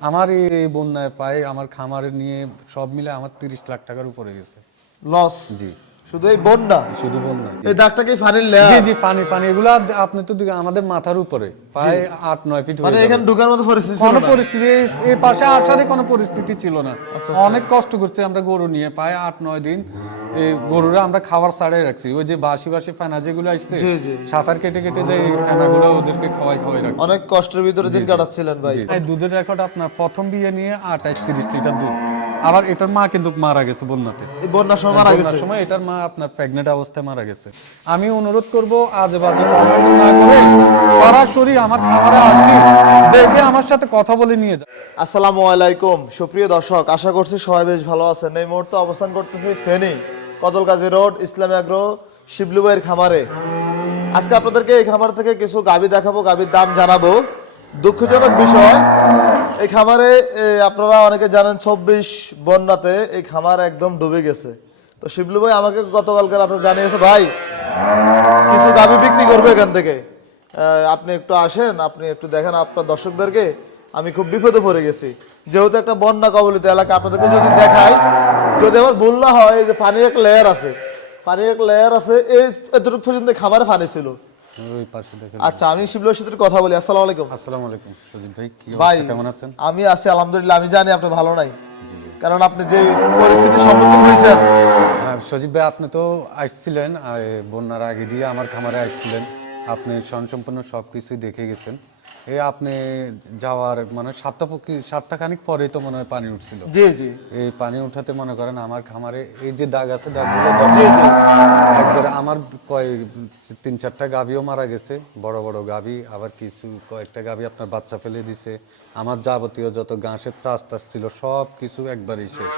আমার এই বন্যায় পায়ে আমার খামার নিয়ে সব মিলে আমার তিরিশ লাখ টাকার উপরে গেছে। লস জি। শুধু এই বন্যা? শুধু বন্যা। এই দাগটা কি ফানির জি জি পানি পানি এগুলা আপনি তো দিকে- আমাদের মাথার উপরে প্রায় আট নয় ফিট মানে এখানে। ঢুকার মতো পরিস্থিতি কোনো। পরিস্থিতি এই- পাশে আসারই কোনো পরিস্থিতি ছিল না। আচ্ছা, অনেক কষ্ট করছি আমরা গরু নিয়ে প্রায় আট নয় দিন। গরুরা আমরা খাবার ছাড়াই রাখছি। ওই যে বাসি বাসি ফেনা যেগুলো আসছে। সাঁতার কেটে কেটে যে এই ফেনাগুলো ওদেরকে খাওয়াই খাওয়াই রাখছি। অনেক কষ্টের ভিতরে দিন কাটাচ্ছিলেন ভাই। এই দুধের রেকর্ড আপনার প্রথম বিয়ে নিয়ে আঠাইশ তিরিশ লিটার দুধ। আবার এটার মা কিন্তু মারা গেছে বন্যাতে। বন্যার সময় মারা গেছে? সময় এটার মা আপনার প্রেগনেন্ট অবস্থায় মারা গেছে। আমি অনুরোধ করব আজ বাজে না করে সরাসরি আমার খামারে আসি দেখে আমার সাথে কথা বলে নিয়ে যা আসসালামু আলাইকুম। সুপ্রিয় দর্শক আশা করছি সবাই বেশ ভালো আছেন। এই মুহূর্তে অবস্থান করতেছি ফেনী। কদলগাজী রোড, ইসলাম আগ্রো শিবলু ভাইয়ের খামারে। আজকে আপনাদেরকে এই খামার থেকে কিছু গাবি দেখাবো, গাবির দাম জানাব। দুঃখজনক বিষয়, এই খামারে আপনারা অনেকে জানেন চব্বিশ বন্যাতে এই খামার একদম ডুবে গেছে। তো শিবলু ভাই আমাকে গতকালকে রাতে জানিয়েছে, ভাই, কিছু গাবি বিক্রি করবে এখান থেকে। আপনি একটু আসেন, আপনি একটু দেখেন আপনার দর্শকদেরকে। আমি খুব বিপদে পড়ে গেছি। যেহেতু একটা বন্যা কবলিত এলাকা, আপনাদেরকে যদি দেখাই যদি আমার ভুল না হয় যে পানির একটা লেয়ার আছে পানির একটা লেয়ার আছে এই এতটুকু পর্যন্ত খাবারে পানি ছিল। আচ্ছা আমি শিবলোর সাথে কথা বলি আসসালামু আলাইকুম। আসসালামু আলাইকুম সুজিত ভাই কি ভাই কেমন আছেন? আমি আছি আলহামদুলিল্লাহ আমি জানি আপনি ভালো নাই। কারণ আপনি যে পরিস্থিতির সম্মুখীন হয়েছেন। হ্যাঁ সজীব ভাই আপনি তো আসছিলেন বন্যার আগে দিয়ে আমার খামারে আসছিলেন। আপনি সম্পূর্ণ সব কিছুই দেখে গেছেন। এই আপনি যাওয়ার মানে সাতটা সাতটা খানিক পরেই তো মনে হয় পানি উঠছিল। জি জি। এই পানি উঠাতে মনে করেন আমার খামারে এই যে দাগ আছে দাগগুলো জি আমার কয় তিন চারটা গাভিও মারা গেছে বড় বড় গাভি আবার কিছু কয়েকটা গাভি আপনার বাচ্চা ফেলে দিছে। আমার যাবতীয় যত ঘাসের চাষ টাস ছিল সব কিছু একবারই শেষ।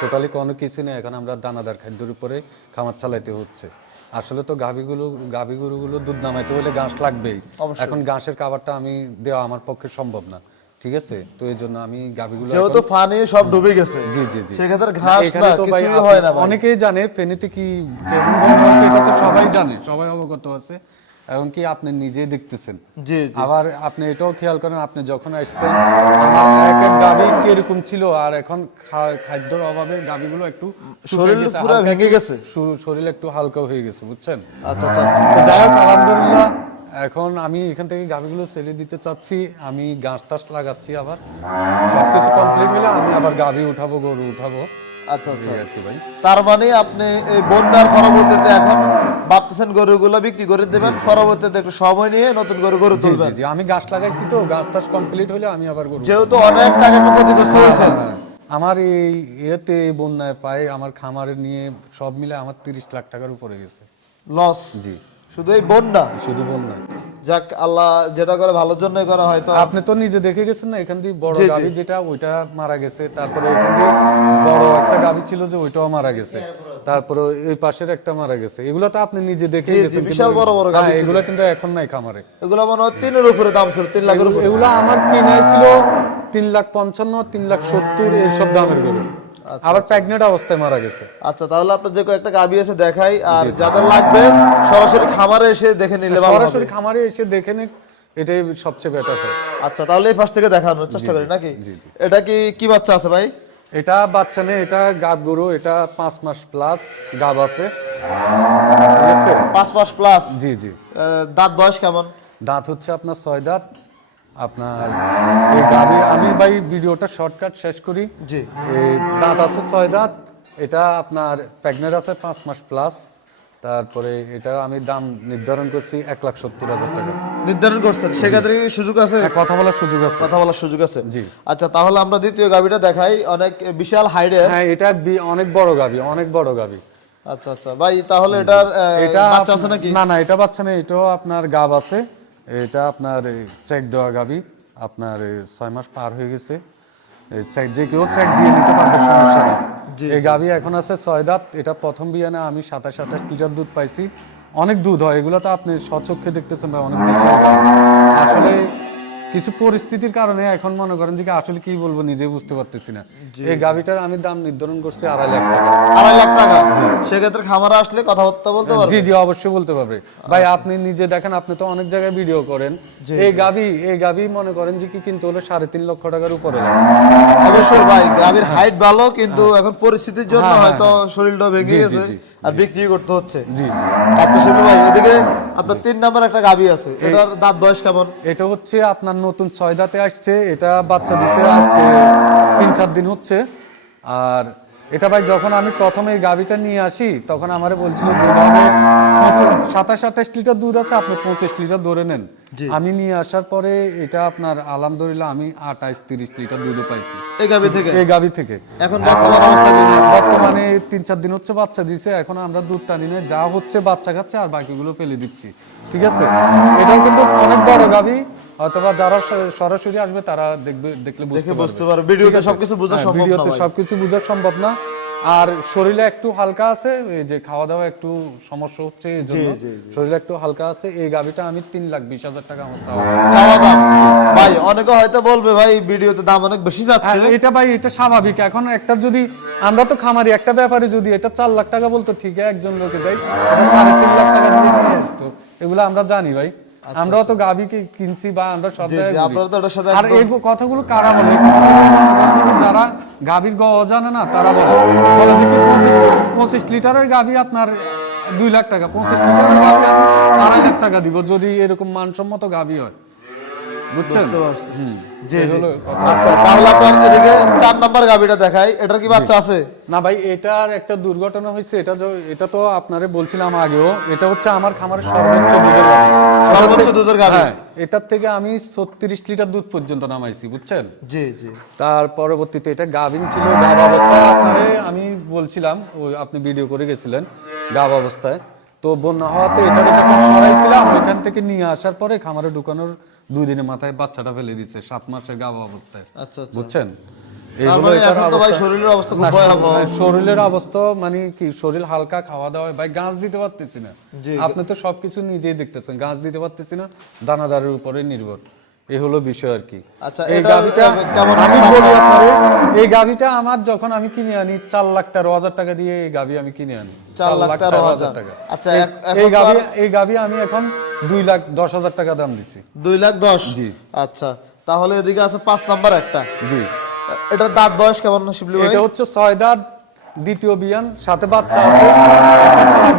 টোটালি কোনো কিছু নেই এখন আমরা দানাদার খাদ্যের উপরে খামার চালাইতে হচ্ছে। আসলে তো গাভিগুলো গাভি গরুগুলো দুধ নামাইতে হলে ঘাস লাগবেই। এখন ঘাসের খাবারটা আমি দেওয়া আমার পক্ষে সম্ভব না ঠিক আছে? তো এই জন্য আমি গাভিগুলো যেহেতু ফানে সব ডুবে গেছে। জি জি জি। সেক্ষেত্রে ঘাস না কিছুই হয় না অনেকেই জানে ফেনীতে কি কেমন এটা তো সবাই জানে সবাই অবগত আছে। এবং কি আপনি নিজেই দেখতেছেন। জি আবার আপনি এটাও খেয়াল করেন আপনি যখন আসছেন এক এক গাভি কীরকম ছিল আর এখন খাদ্যর অভাবে গাভিগুলো একটু শরীর পুরো ভেঙে একটু- গেছে। শরীর একটু হালকা হয়ে গেছে বুঝছেন? আচ্ছা আচ্ছা। যাই হোক আলহামদুলিল্লাহ এখন আমি এখান থেকে গাভিগুলো ছেড়ে দিতে চাচ্ছি আমি গাছ টাছ লাগাচ্ছি আবার। সবকিছু কমপ্লিট হলে আমি আবার গাভি উঠাবো গরু উঠাবো। আচ্ছা আচ্ছা। ভাই। তার মানে আপনি এই বন্যার পরবর্তীতে এখন ভাবতেছেন গরুগুলো বিক্রি করে দেবেন পরবর্তীতে একটু সময় নিয়ে নতুন গরু গরু তুলবেন। জি আমি গাছ লাগাইছি তো গাছ টাছ কমপ্লিট হলে আমি আবার গরু যেহেতু অনেক টাকা একটু ক্ষতিগ্রস্ত হয়েছেন হ্যাঁ, আমার এই ইয়েতে বন্যায় পায়ে আমার খামারে নিয়ে সব মিলে আমার তিরিশ লাখ টাকার উপরে গেছে। লস জি। শুধু এই বন্যা? শুধু বন্যা। যাক আল্লাহ যেটা করে ভালোর জন্যই করা হয়তো আপনি তো নিজে দেখে গেছেন না এখান দিয়ে বড় জি। যেটা ওইটা মারা গেছে। তারপরে এখান দিয়ে বড় একটা গাভি ছিল যে ওইটাও মারা গেছে। তারপরে এই পাশের একটা মারা গেছে। এগুলো তো আপনি নিজে দেখে গেছেন বিশাল বড় বড় গাভী ছিল। এগুলো কিন্তু এখন নাই খামারে। এগুলো মনে হয় তিনের উপরে দাম ছিল তিন লাখের উপরে। এগুলো আমার কিনাই ছিল তিন লাখ পঞ্চান্ন তিন লাখ সত্তর এইসব দামের গরু। আবার প্রেগনেন্ট অবস্থায় মারা গেছে। আচ্ছা তাহলে আপনার যে কয়েকটা গাবি এসে দেখাই আর যাদের লাগবে সরাসরি খামারে এসে দেখে নিলে ভালো সরাসরি খামারে এসে দেখে নিক এটাই সবচেয়ে বেটার হয় আচ্ছা তাহলে এই পাশ থেকে দেখানোর চেষ্টা করি নাকি? এটা কি কি বাচ্চা আছে ভাই? এটা বাচ্চা নেই এটা গাব গরু এটা পাঁচ মাস প্লাস গাব আছে। পাঁচ মাস প্লাস জি জি। দাঁত বয়স কেমন? দাঁত হচ্ছে আপনার ছয় দাঁত। আপনার এই গাবি আমি ভাই ভিডিওটা শর্টকাট শেষ করি। জি। দাঁত আছে ছয় দাঁত এটা আপনার প্রেগনেন্ট আছে পাঁচ মাস প্লাস তারপরে এটা আমি দাম নির্ধারণ করছি এক লাখ সত্তর হাজার টাকা। নির্ধারণ করছেন সেক্ষেত্রে সুযোগ আছে? হ্যাঁ, কথা বলার সুযোগ আছে। কথা বলার সুযোগ আছে। জি। আচ্ছা তাহলে আমরা দ্বিতীয় গাবিটা দেখাই অনেক বিশাল হাইডে হ্যাঁ এটা অনেক বড় গাবি অনেক বড় গাবি। আচ্ছা আচ্ছা। ভাই তাহলে এটার এটা বাচ্চা আছে নাকি? না না এটা বাচ্চা নেই এটাও আপনার গাব আছে। এটা আপনার চেক দেওয়া গাবি। আপনার ছয় মাস পার হয়ে গেছে। চেক যে কেউ চেক দিয়ে নিতে পারবে সমস্যা নেই। এই গাবি এখন আছে ছয় দাঁত। এটা প্রথম বিয়ানে আমি সাতাশ আঠাশ লিটার দুধ পাইছি। অনেক দুধ হয় এগুলো তো আপনি স্বচক্ষে দেখতেছেন ভাই অনেক। আসলে কিছু পরিস্থিতির কারণে এখন মনে করেন যে আসলে কি বলব নিজে বুঝতে পারতেছি না। এই গাভিটার আমি দাম নির্ধারণ করছি আড়াই লাখ টাকা। আড়াই লাখ টাকা? সেক্ষেত্রে খামারে আসলে কথাবার্তা বলতে পারবে? জি জি অবশ্যই বলতে পারবে। ভাই আপনি নিজে দেখেন আপনি তো অনেক জায়গায় ভিডিও করেন। এই গাভি এই গাভি মনে করেন যে কি কিন্তু হলো সাড়ে তিন লক্ষ টাকার উপরে অবশ্যই ভাই গাভীর হাইট ভালো কিন্তু এখন পরিস্থিতির জন্য হ্যাঁ, হয়তো শরীরটা ভেঙে গেছে। আর বিক্রি করতে হচ্ছে। জি জি। আচ্ছা শিবলু ভাই এদিকে আপনার তিন নাম্বার একটা গাবি আছে। এটার দাঁত বয়স কেমন? এটা হচ্ছে আপনার নতুন ছয় দাঁতে আসছে এটা বাচ্চা দিছে আজকে তিন চার দিন হচ্ছে। আর এটা ভাই যখন আমি প্রথমে এই গাভিটা নিয়ে আসি তখন আমারে বলছিল দুধ হবে সাতাশ আঠাশ লিটার দুধ আছে আপনি পঁচিশ লিটার ধরে নেন। আমি নিয়ে আসার পরে এটা আপনার আলাম আলহামদুলিল্লাহ আমি আঠাইশ তিরিশ লিটার দুধও পাইছি। এই গাভী থেকে? এই গাভি থেকে। এখন বর্তমানে তিন চার দিন হচ্ছে বাচ্চা দিছে এখন আমরা দুধ টানি না যা হচ্ছে বাচ্চা খাচ্ছে আর বাকিগুলো ফেলে দিচ্ছি। ঠিক আছে? এটাও কিন্তু অনেক বড় গাভি অথবা যারা সরাসরি আসবে তারা দেখবে দেখলে বুঝতে পারবে। ভিডিওতে সবকিছু বোঝা হ্যাঁ, সম্ভব না ভিডিওতে সবকিছু বোঝা সম্ভব না। আর শরীরে একটু হালকা আছে এই যে খাওয়া দাওয়া একটু সমস্যা হচ্ছে এই জন্য। শরীরে একটু হালকা আছে এই গাভিটা আমি তিন লাখ বিশ হাজার টাকা আমার চাওয়া। চাওয়া দাম? ভাই অনেকে হয়তো বলবে ভাই ভিডিওতে দাম অনেক বেশি যাচ্ছে। এটা ভাই এটা স্বাভাবিক। এখন একটা যদি আমরা তো খামারি একটা ব্যাপারে যদি এটা চার লাখ টাকা বলতো ঠিক আছে একজন লোকে যাই এটা সাড়ে তিন লাখ টাকা দিয়ে নিয়ে আসতো। এগুলো আমরা জানি ভাই। আমরাও তো গাভি কিনছি বা আমরা সব আচ্ছা, জায়গায় আর এই কথাগুলো কারা বলে? যারা গাভীর গ জানে না তারা বলে। বলে যে পঁচিশ পঁচিশ লিটারের গাভি আপনার দুই লাখ টাকা পঁচিশ লিটারের গাভি আমি আড়াই লাখ টাকা দিব যদি এরকম মানসম্মত গাভি হয়। বুঝছেন? জি এই জি। হলো কথা। আচ্ছা তাহলে আপনার এদিকে চার নাম্বার গাভীটা দেখাই। এটার কি বাচ্চা আছে? না ভাই এটার একটা দুর্ঘটনা হয়েছে। এটা এটা তো আপনারে বলছিলাম আগেও। এটা হচ্ছে আমার খামারের সর্বোচ্চ দুধের গাভী। সর্বোচ্চ দুধের গাভী? এটার থেকে আমি ছত্রিশ লিটার দুধ পর্যন্ত নামাইছি বুঝছেন? জি জি। তার পরবর্তীতে এটা গাভিন ছিল। গাভ অবস্থায় আপনারে আমি বলছিলাম ওই আপনি ভিডিও করে গেছিলেন গাভ অবস্থায়। তো বন্যা হওয়াতে এটাকে যখন সরাইছিলাম ওইখান থেকে নিয়ে আসার পরে খামারে ঢুকানোর দুই দিনের মাথায় বাচ্চাটা ফেলে দিচ্ছে সাত মাসের গাভ অবস্থায় আচ্ছা আচ্ছা। বুঝছেন? মানে শরীরের অবস্থা মানে কি? শরীর হালকা খাওয়া দাওয়া ভাই গাছ দিতে পারতেছি না। আপনি তো সবকিছু নিজেই দেখতেছেন গাছ দিতে পারতেছি না দানাদারের উপরে নির্ভর। এই হলো বিষয় আর কি। আচ্ছা, এই গাভিটা কেমন আমি? বলি আপনারে এই গাভিটা আমার যখন আমি কিনে আনি চার লাখ তেরো হাজার টাকা দিয়ে এই গাভি আমি কিনে আনি। চার লাখ তেরো হাজার। আচ্ছা, এই- গাভি এই গাভি আমি এখন দুই লাখ দশ হাজার টাকা দাম দিছি। দুই লাখ দশ? জি। আচ্ছা তাহলে এদিকে আছে পাঁচ নাম্বার একটা। জি। এটা দাঁত বয়স কেমন শিবলি এটা হচ্ছে ছয় দাঁত দ্বিতীয় বিয়ান সাথে বাচ্চা আছে।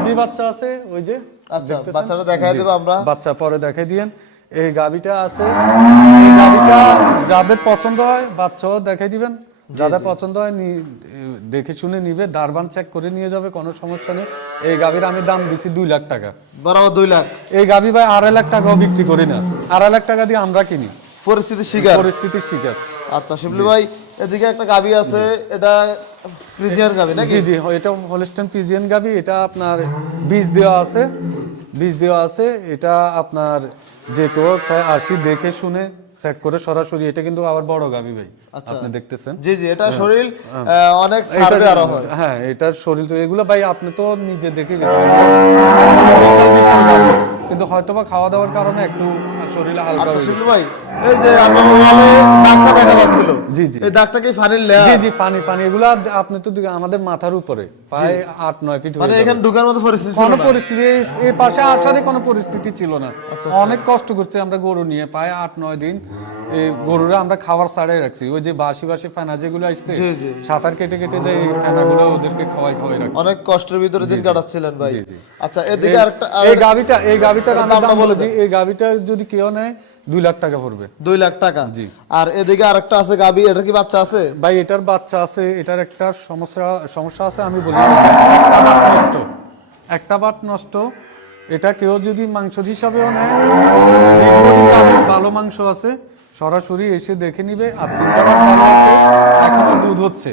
একটা বাচ্চা আছে ওই যে আচ্ছা, বাচ্চাটা দেখাই দেবো আমরা। বাচ্চা পরে দেখাই দিয়েন। এই গাবিটা আছে। এই গাবিটা যাদের পছন্দ হয় বাচ্চাও দেখাই দিবেন। যাদের পছন্দ হয় নি- দেখে শুনে নিবে দারবান চেক করে নিয়ে যাবে কোনো সমস্যা নেই। এই গাবির আমি দাম দিছি দুই লাখ টাকা। বরাবর দুই লাখ। এই গাবি ভাই আড়াই লাখ টাকাও বিক্রি করি না। আড়াই লাখ টাকা দিয়ে আমরা কিনি। পরিস্থিতি শিকার। পরিস্থিতির শিকার। আচ্ছা শিবলি ভাই এদিকে একটা গাভী আছে এটা ফ্রিজিয়ান গাভী নাকি? জি জি এটা হলিস্টন পিজিয়ান গাবি এটা আপনার বীজ দেওয়া আছে। বীজ দেওয়া আছে এটা আপনার যে কেউ আসি দেখে শুনে চেক করে সরাসরি এটা কিন্তু আবার বড় গাবি ভাই আপনি দেখতেছেন? জি জি এটা শরীর আহ, অনেক সার্ভে আরও হয়। হ্যাঁ এটার শরীর তো এগুলো ভাই আপনি তো নিজে দেখে গেছেন। কিন্তু হয়তোবা খাওয়া দাওয়ার কারণে একটু শরীরে হালকা আচ্ছা ভাই এই যে আপনার ওয়ালে দাগটা দেখা যাচ্ছিল জি, জি। এই দাগটা কি ফানির লেয়া জি জি পানি পানি এগুলা আপনি তো আমাদের মাথার উপরে প্রায় আট নয় ফিট মানে যাবে। এখানে ঢুকার মতো পরিস্থিতি ছিল কোনো পরিস্থিতি এই- পাশে আসারই কোনো পরিস্থিতি ছিল না। আচ্ছা, অনেক কষ্ট করছি আমরা গরু নিয়ে প্রায় আট নয় দিন। গরুরা আমরা খাবার ছাড়াই রাখছি। ওই যে বাসি বাসি ফেনা যেগুলো আসছে। সাঁতার কেটে কেটে যে ফেনাগুলো ওদেরকে খাওয়াই খাওয়াই রাখছি। অনেক কষ্টের ভিতরে দিন কাটাচ্ছিলেন ভাই। আচ্ছা এদিকে আরেকটা এই গাবিটা এই গাবিটার দাম বলে এই গাবিটা যদি কেউ নেয় দুই লাখ টাকা পড়বে। দুই লাখ টাকা? জি। আর এদিকে আরেকটা আছে গাবি এটা কি বাচ্চা আছে? ভাই এটার বাচ্চা আছে এটার একটা সমস্যা সমস্যা আছে আমি বলি। একটা বাট নষ্ট। একটা বাট নষ্ট। এটা কেউ যদি মাংস হিসাবেও নেয় ভালো মাংস আছে। সরাসরি এসে দেখে নিবে আর তিনটা টাকা ভালো আছে এখনও দুধ হচ্ছে।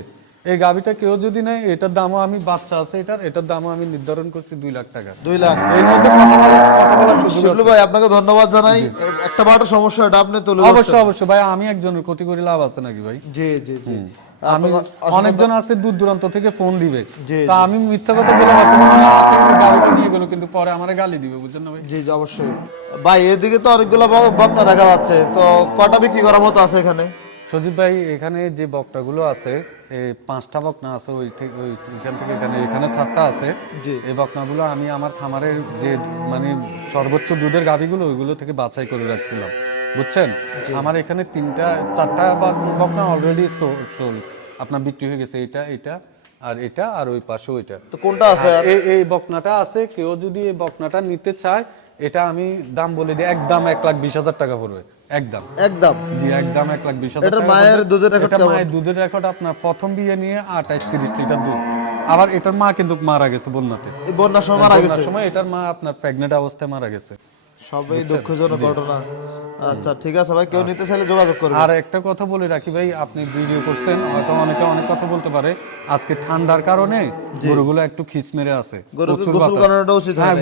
এই গাভিটা কেউ যদি নেয় এটার দামও আমি বাচ্চা আছে এটার এটার দামও আমি নির্ধারণ করছি দুই লাখ টাকা। দুই লাখ। এর মধ্যে কথা বলা কথা বলার সুযোগ ভাই আপনাকে ধন্যবাদ জানাই। একটা বারটা সমস্যা এটা আপনি তুলে। অবশ্যই অবশ্যই। ভাই আমি একজনের ক্ষতি করে লাভ আছে নাকি ভাই? জি জি জি। আমি অনেকজন আছে দূর দূরান্ত থেকে ফোন দিবে। তা আমি মিথ্যা কথা বলে হয়তো গাড়িটা নিয়ে গেল কিন্তু পরে আমার গালি দিবে বুঝছেন না ভাই? জি জি অবশ্যই। ভাই এদিকে তো অনেকগুলো ব- বকনা দেখা যাচ্ছে তো কটা বিক্রি করার মতো আছে এখানে? সজীব ভাই এখানে যে বকটাগুলো আছে এই পাঁচটা বকনা আছে ওই থেকে ওই এখান থেকে এখানে এখানে চারটা আছে। এই বকনাগুলো আমি আমার খামারের যে মানে সর্বোচ্চ দুধের গাভিগুলো ওইগুলো থেকে বাছাই করে রাখছিলাম বুঝছেন? আমার এখানে তিনটা চারটা বক- বকনা অলরেডি সোল্ড আপনার বিক্রি হয়ে গেছে এটা এটা আর এটা আর ওই পাশে ওইটা তো কোনটা আছে? এই এই বকনাটা আছে কেউ যদি এই বকনাটা নিতে চায় এটা আমি দাম বলে দিই একদম এক লাখ বিশ হাজার টাকা পড়বে একদম। একদম? জি একদম এক লাখ বিশ হাজার টাকা মায়ের দুধের record এটা মায়ের দুধের রেকর্ড আপনার প্রথম বিয়ে নিয়ে আঠাইশ তিরিশ লিটার দুধ। আবার এটার মা কিন্তু মারা গেছে বন্যাতে। বন্যার সময় মারা গেছে? সময় এটার মা আপনার প্রেগনেন্ট অবস্থায় মারা গেছে। সবই দুঃখজনক ঘটনা। আচ্ছা ঠিক আছে ভাই কেউ নিতে চাইলে যোগাযোগ করবে আর একটা কথা বলে রাখি ভাই আপনি ভিডিও করছেন হয়তো অনেকে অনেক কথা বলতে পারে। আজকে ঠান্ডার কারণে গরুগুলো একটু খিস মেরে আছে। গোসল। করানোটা উচিত হ্যাঁ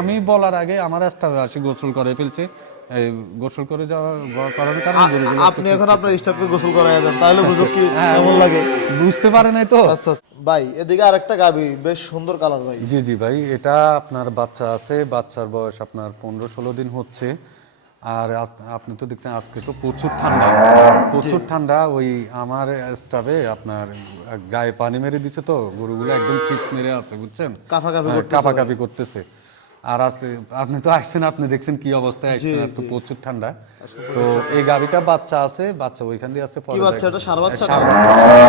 আমি বলার আগে আমার স্টাফে আসি গোসল করে ফেলছে। এই গোসল করে যাওয়া কারণে আপনি এখন আপনার স্টাফকে গোসল তাহলে বুঝুক কি হ্যাঁ, কেমন লাগে? বুঝতে পারে নাই তো। আচ্ছা ভাই এদিকে আরেকটা গাবি বেশ সুন্দর কালার ভাই। জি জি ভাই এটা আপনার বাচ্চা আছে বাচ্চার বয়স আপনার পনেরো ষোলো দিন হচ্ছে। আর আপনি তো দেখতেন আজকে তো প্রচুর ঠান্ডা। প্রচুর ঠান্ডা ওই আমার স্টাফে আপনার গায়ে পানি মেরে দিছে তো গরুগুলো একদম ফিস মেরে আছে বুঝছেন? কাফাকাফি হ্যাঁ, করতেছে। আর আছে আপনি তো আসছেন আপনি দেখছেন কি অবস্থায় আসছেন আজকে প্রচুর ঠান্ডা। তো এই গাড়িটা বাচ্চা আছে বাচ্চা ওইখান দিয়ে আছে কি বাচ্চা? এটা সার বাচ্চা? সার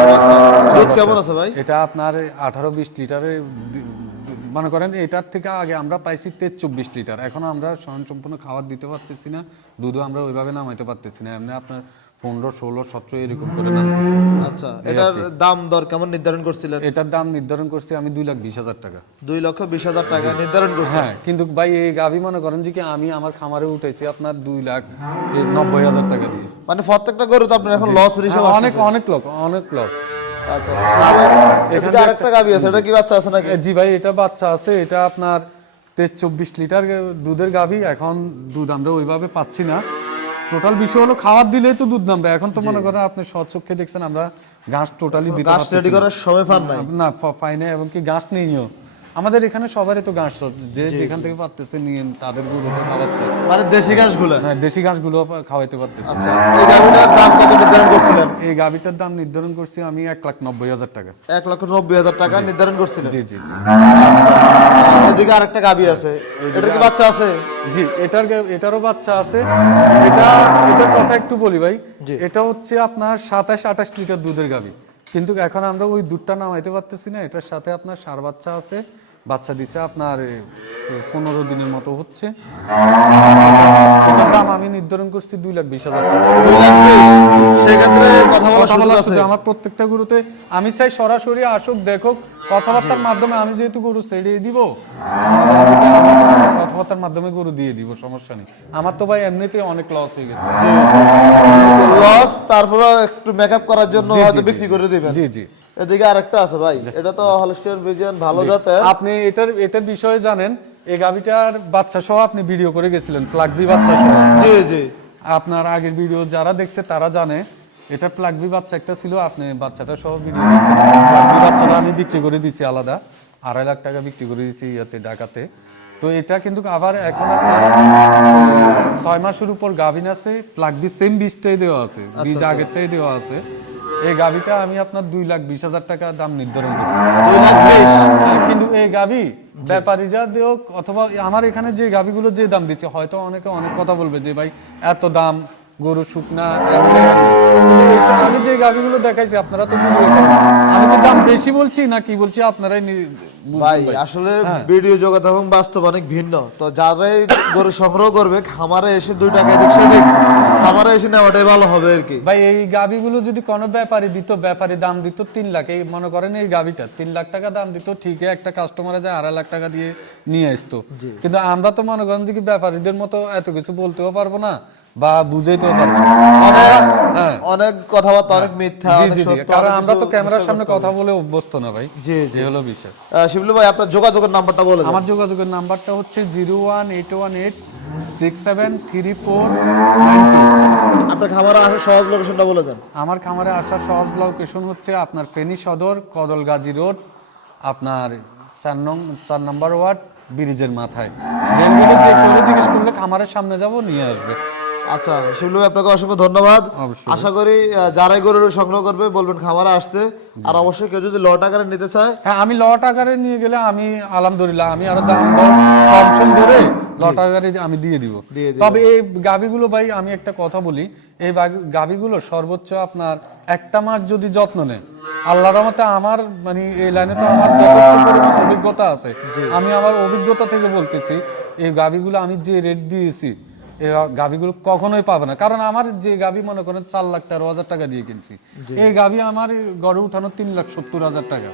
বাচ্চা, দুধ কেমন আছে ভাই? এটা আপনার আঠারো বিশ লিটারে দি- দি- মনে করেন এটার থেকে আগে আমরা পাইছি তেজ চব্বিশ লিটার। এখন আমরা স্বয়ংসম্পূর্ণ খাবার দিতে পারতেছি না। দুধও আমরা ওইভাবে নামাইতে পারতেছি না। এমনি আপনার পনেরো ষোলো সতেরো এরকম করে নামতেছে আচ্ছা এটার দাম দর কেমন নির্ধারণ করছিলেন? এটার দাম নির্ধারণ করছি আমি দুই লাখ বিশ হাজার টাকা। দুই লক্ষ বিশ হাজার টাকা নির্ধারণ করছি হ্যাঁ কিন্তু ভাই এই গাভি মনে করেন যে কি আমি আমার খামারে উঠেছি আপনার দুই লাখ নব্বই হাজার টাকা দিয়ে। মানে প্রত্যেকটা গরু তো আপনার এখন লস হিসেবে অনেক অনেক লস অনেক লস আচ্ছা এখানে আরেকটা গাবি আছে এটা কি বাচ্চা আছে নাকি? জি ভাই এটা বাচ্চা আছে এটা আপনার তেইশ চব্বিশ লিটার দুধের গাভী এখন দুধ আমরা ওইভাবে পাচ্ছি না। টোটাল বিষয় হলো খাবার দিলেই তো দুধ নামবে এখন তো মনে করেন আপনি সচক্ষে দেখছেন আমরা ঘাস টোটালি দিতে গাছ রেডি না। করার সময় পান নাই। না পাই না এবং কি ঘাস নেইও আমাদের এখানে সবারই তো ঘাস যে যেখান থেকে পারতেছে নিয়ে তাদের তো খাওয়াচ্ছে। মানে দেশি গাছগুলো হ্যাঁ দেশি ঘাসগুলো খাওয়াইতে পারতেছে। আচ্ছা এই গাভিটার দাম কত নির্ধারণ করছিলেন? এই গাভিটার দাম নির্ধারণ করছি আমি এক লাখ নব্বই হাজার টাকা। এক লক্ষ নব্বই হাজার টাকা নির্ধারণ করছিলেন? জি জি জি। আচ্ছা এদিকে আরেকটা গাবি আছে। এটা কি বাচ্চা আছে? জি এটার এটারও বাচ্চা আছে। এটা এটার কথা একটু বলি ভাই। এটা হচ্ছে আপনার সাতাশ আঠাশ লিটার দুধের গাবি কিন্তু এখন আমরা ওই দুধটা নামাইতে পারতেছি না। এটার সাথে আপনার সার বাচ্চা আছে। বাচ্চা দিছে আপনার পনেরো দিনের মতো হচ্ছে। দাম আমি নির্ধারণ করছি দুই লাখ বিশ হাজার সেক্ষেত্রে কথা আছে। আমার প্রত্যেকটা গরুতে। আমি চাই সরাসরি আসুক দেখুক কথাবার্তার মাধ্যমে আমি যেহেতু গরু ছেড়ে দিব কথাবার্তার মাধ্যমে গরু দিয়ে দিব সমস্যা নেই। আমার তো ভাই এমনিতে অনেক লস হয়ে গেছে। তারপরে একটু মেকআপ করার জন্য হয়তো বিক্রি করে দিবেন। জি জি। এদিকে আরেকটা আছে ভাই। এটা তো হলস্টিয়ান বিজিয়ান ভালো জাতের। আপনি এটার এটার বিষয়ে জানেন এই গাভিটার বাচ্চা সহ আপনি ভিডিও করে গেছিলেন প্লাগবি বাচ্চা সহ জি জি। আপনার আগের ভিডিও যারা দেখছে তারা জানে এটা প্লাগবি বাচ্চা একটা ছিল আপনি বাচ্চাটা সহ ভিডিও দেখছিলেন প্লাগবি বাচ্চাটা আমি বিক্রি করে দিছি আলাদা আড়াই লাখ টাকা বিক্রি করে দিছি ইয়াতে ঢাকাতে। তো এটা কিন্তু আবার এখন আপনার ছয় মাসের উপর গাভিন আছে প্লাগ প্লাগবি সেম বীজটাই দেওয়া আছে বীজ আগেরটাই দেওয়া আছে। এই গাভিটা আমি আপনার দুই লাখ বিশ হাজার টাকা দাম নির্ধারণ করছি। দুই লাখ বিশ? হ্যাঁ, কিন্তু এই গাবি ব্যাপারীরা দেওক অথবা আমার এখানে যে গাবিগুলো যে দাম দিচ্ছে হয়তো অনেকে অনেক কথা বলবে যে ভাই এত দাম গরু শুকনা আমি যে গাবিগুলো দেখাইছি আপনারা তো আমি কি দাম বেশি বলছি না কি বলছি আপনারাই ভাই। আসলে ভিডিও জগৎ এবং বাস্তব অনেক ভিন্ন। তো যারাই গরু সংগ্রহ করবে খামারে এসে দুই টাকা এদিক সেদিক খামারে এসে নেওয়াটাই ভালো হবে আর কি। ভাই এই যদি কোনো ব্যাপারী দিত ব্যাপারী দাম দিত তিন লাখ। এই মনে করেন এই গাবিটা তিন লাখ টাকা দাম দিত ঠিকই একটা কাস্টমারে যায় আড়াই লাখ টাকা দিয়ে নিয়ে আসতো। কিন্তু আমরা তো মনে করেন যে ব্যাপারীদের মতো এত কিছু বলতেও পারব না। বা বুঝাইতেও পারবে অনেক হ্যাঁ। অনেক কথাবার্তা অনেক মিথ্যা অনেক সত্য কারণ আমরা তো ক্যামেরার সামনে কথা বলে অভ্যস্ত না ভাই। জি জি। হলো বিষয়। শিবলু ভাই আপনার যোগাযোগের নাম্বারটা বলে আমার যোগাযোগের নাম্বারটা হচ্ছে zero one eight one eight six seven three four আপনার খামারে আসার সহজ লোকেশনটা বলে দেন। আমার খামারে আসার সহজ লোকেশন হচ্ছে আপনার ফেনী সদর কদলগাজী রোড আপনার চার নং চার নম্বর ওয়ার্ড ব্রিজের মাথায়। যে জিজ্ঞেস করলে খামারের সামনে যাব নিয়ে আসবে। আচ্ছা শিবলু আপনাকে অসংখ্য ধন্যবাদ। আশা করি যারাই সংগ্রহ করবে বলবেন খামারে আসতে। আর অবশ্যই কেউ যদি লট আকারে নিতে চায় হ্যাঁ আমি লট আকারে নিয়ে গেলে আমি আলহামদুলিল্লাহ আমি আরও দাম দর কম সম ধরে লট আকারে আমি দিয়ে দিব। তবে এই গাভিগুলো ভাই আমি একটা কথা বলি এই গাভিগুলো সর্বোচ্চ আপনার একটা মাস যদি যত্ন নেয় আল্লাহর রহমতে আমার মানে এই লাইনে তো আমার যথেষ্ট পরিমাণ অভিজ্ঞতা আছে। আমি আমার অভিজ্ঞতা থেকে বলতেছি এই গাভিগুলো আমি যে রেট দিয়েছি এই গাভিগুলো কখনোই পাবে না। কারণ আমার যে গাভি মনে করেন চার লাখ তেরো হাজার টাকা দিয়ে কিনছি এই গাভি আমার গড়ে উঠানো তিন লাখ সত্তর হাজার টাকা।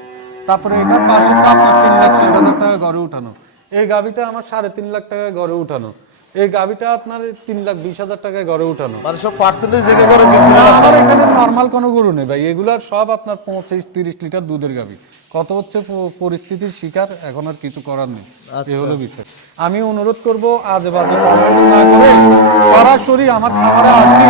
তারপরে এটার পাশে আপনার তিন লাখ ষাট হাজার টাকা গড়ে উঠানো। এই গাভিটা আমার সাড়ে তিন লাখ টাকায় গড়ে উঠানো। এই গাভিটা আপনার তিন লাখ বিশ হাজার টাকায় গড়ে উঠানো। মানে সব পার্সেন্টেজ দেখে কিছু আমার এখানে নর্মাল কোনো গরু নেই ভাই। এগুলার সব আপনার পঁচিশ তিরিশ লিটার দুধের গাভি। কত হচ্ছে পরিস্থিতির শিকার? এখন আর কিছু করার নেই। এই হলো বিষয়। আমি অনুরোধ করব আজ বাজে না করে সরাসরি আমার খামারে আসি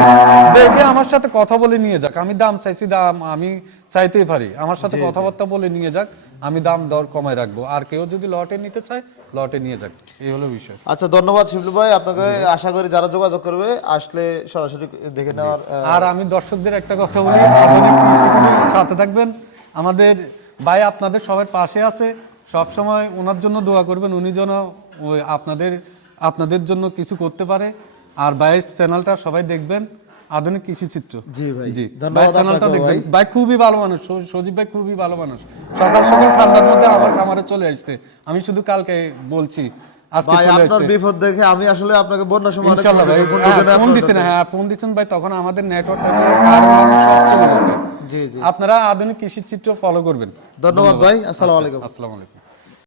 দেখে আমার সাথে কথা বলে নিয়ে যাক। আমি দাম চাইছি দাম আমি চাইতেই পারি। আমার সাথে কথাবার্তা বলে নিয়ে যাক আমি দাম দর কমায় রাখব। আর কেউ যদি লটে নিতে চায় লটে নিয়ে যাক। এই হলো বিষয়। আচ্ছা ধন্যবাদ শিবলু ভাই। আপনাকে আশা করি যারা যোগাযোগ করবে আসলে সরাসরি দেখে নেওয়ার আর আমি দর্শকদের একটা কথা বলি আধুনিক সাথে থাকবেন। আমাদের ভাই আপনাদের সবার পাশে আছে। সব সময় ওনার জন্য দোয়া করবেন উনি যেন ওই আপনাদের আপনাদের জন্য কিছু করতে পারে। আর ভাইয়ের চ্যানেলটা সবাই দেখবেন আধুনিক কৃষি চিত্র জি ভাই। জি। ধন্যবাদ চ্যানেলটা দেখবেন। ভাই। খুবই ভালো মানুষ সজীব ভাই খুবই ভালো মানুষ। সকাল সকাল ঠান্ডার মধ্যে আমার খামারে চলে আসছে। আমি শুধু কালকে বলছি ভাই আপনার বিপদ দেখে আমি আসলে আপনাকে বন্যার সময় ইনশাআল্লাহ ভাই। ফোন হ্যাঁ, দিছেন হ্যাঁ ফোন দিছেন ভাই তখন আমাদের নেটওয়ার্ক সব চলে গেছে। জি জি। আপনারা আধুনিক কৃষি চিত্র ফলো করবেন। ধন্যবাদ ভাই আসসালামু আলাইকুম। আসসালামু আলাইকুম।